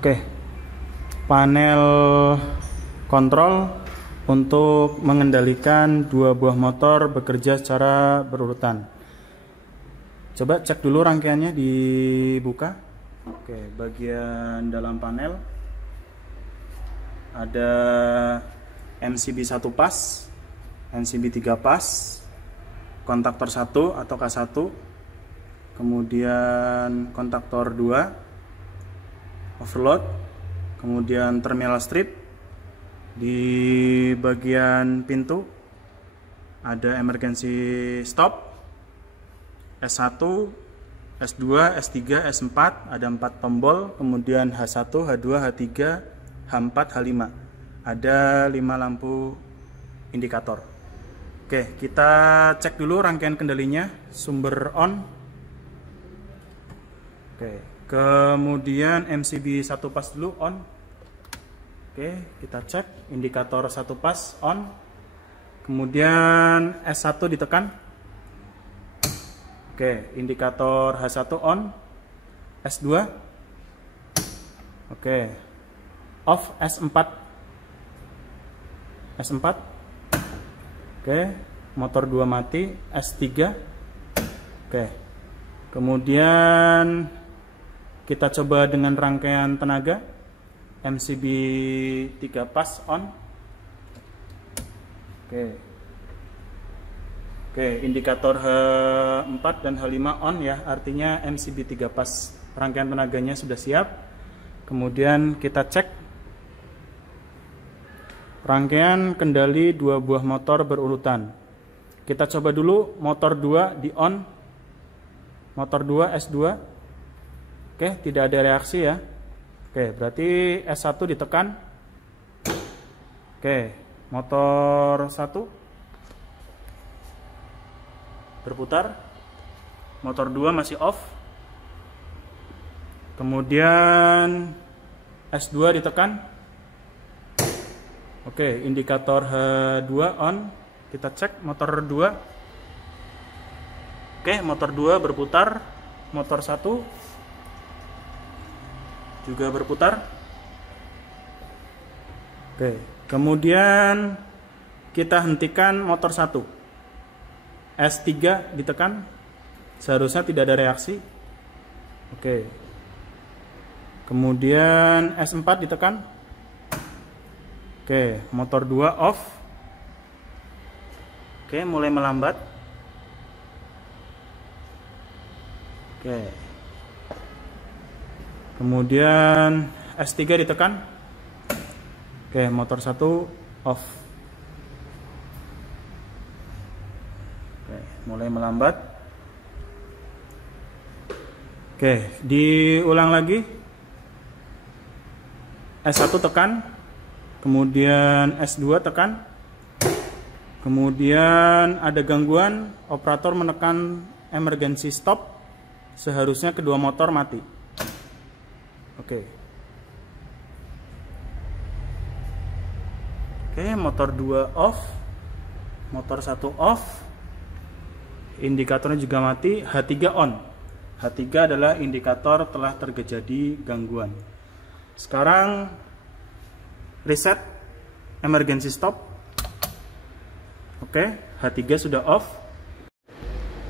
Oke, panel kontrol untuk mengendalikan dua buah motor bekerja secara berurutan. Coba cek dulu rangkaiannya, dibuka. Oke, bagian dalam panel ada MCB 1 pas, MCB 3 pas, kontaktor 1 atau K1, kemudian kontaktor 2, overload, kemudian terminal strip. Di bagian pintu ada emergency stop, S1, S2, S3, S4, ada 4 tombol, kemudian H1, H2, H3, H4, H5. Ada 5 lampu indikator. Oke, kita cek dulu rangkaian kendalinya. Sumber on. Oke, kemudian MCB 1 pas dulu on. Oke, kita cek indikator 1 pas on. Kemudian S1 ditekan. Oke, indikator H1 on. S2. Oke. Off S4. S4. Oke, motor 2 mati. S3. Oke. Kemudian kita coba dengan rangkaian tenaga. MCB 3 pas on. Oke, indikator H4 dan H5 on ya, artinya MCB 3 pas rangkaian tenaganya sudah siap. Kemudian kita cek rangkaian kendali dua buah motor berurutan. Kita coba dulu motor 2 di on. Motor 2 S2. Oke, tidak ada reaksi ya. Oke, berarti S1 ditekan. Oke, motor 1 berputar. Motor 2 masih off. Kemudian S2 ditekan. Oke, indikator H2 on. Kita cek motor 2. Oke, motor 2 berputar. Motor 1 juga berputar. Oke, kemudian kita hentikan motor 1. S3 ditekan. Seharusnya tidak ada reaksi. Oke. Kemudian S4 ditekan. Oke, motor 2 off. Oke, mulai melambat. Oke. Kemudian S3 ditekan. Oke, motor 1 off. Oke, mulai melambat. Oke, diulang lagi. S1 tekan. Kemudian S2 tekan. Kemudian ada gangguan, operator menekan emergency stop. Seharusnya kedua motor mati. Oke, motor 2 off, motor 1 off, indikatornya juga mati. H3 on. H3 adalah indikator telah terjadi gangguan. Sekarang reset emergency stop. Oke, H3 sudah off.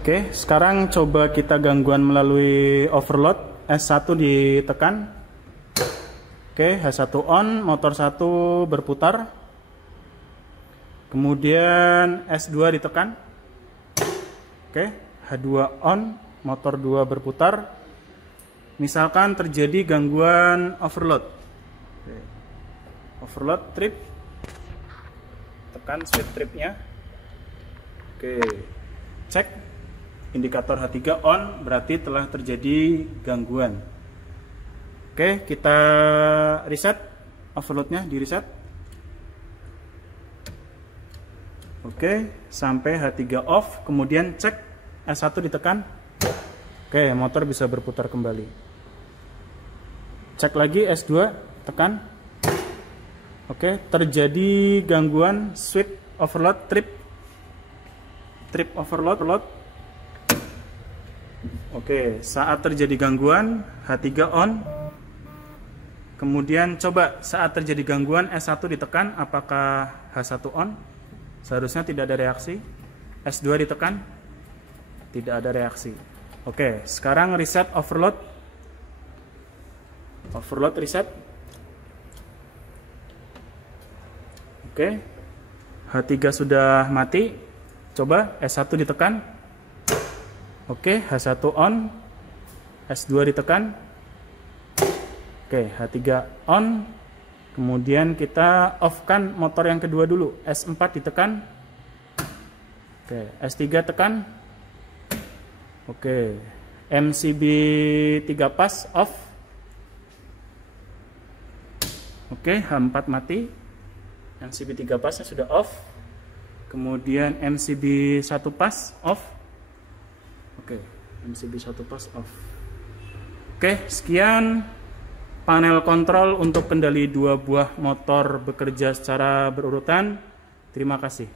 Oke, sekarang coba kita gangguan melalui overload. S1 ditekan. Oke, H1 on, motor 1 berputar. Kemudian S2 ditekan. Oke, H2 on, motor 2 berputar. Misalkan terjadi gangguan overload. Oke. Overload trip. Tekan sweep tripnya. Oke, cek indikator H3 on, berarti telah terjadi gangguan. Oke, kita reset overloadnya, di reset. Oke, sampai H3 off. Kemudian cek S1 ditekan. Oke, motor bisa berputar kembali. Cek lagi S2 tekan. Oke, terjadi gangguan sweep overload trip overload. Oke, saat terjadi gangguan H3 on. Kemudian coba saat terjadi gangguan S1 ditekan, apakah H1 on? Seharusnya tidak ada reaksi. S2 ditekan, tidak ada reaksi. Oke, sekarang reset overload. Overload reset. Oke, H3 sudah mati. Coba S1 ditekan. Oke, H1 on. S2 ditekan. Oke, H3 on. Kemudian kita off kan motor yang kedua dulu. S4 ditekan. Oke, S3 tekan. Oke, MCB 3 pas off. Oke, H4 mati. MCB 3 pasnya sudah off. Kemudian MCB 1 pas off. Oke, MCB 1 pas off. Oke, sekian panel kontrol untuk kendali 2 buah motor bekerja secara berurutan. Terima kasih.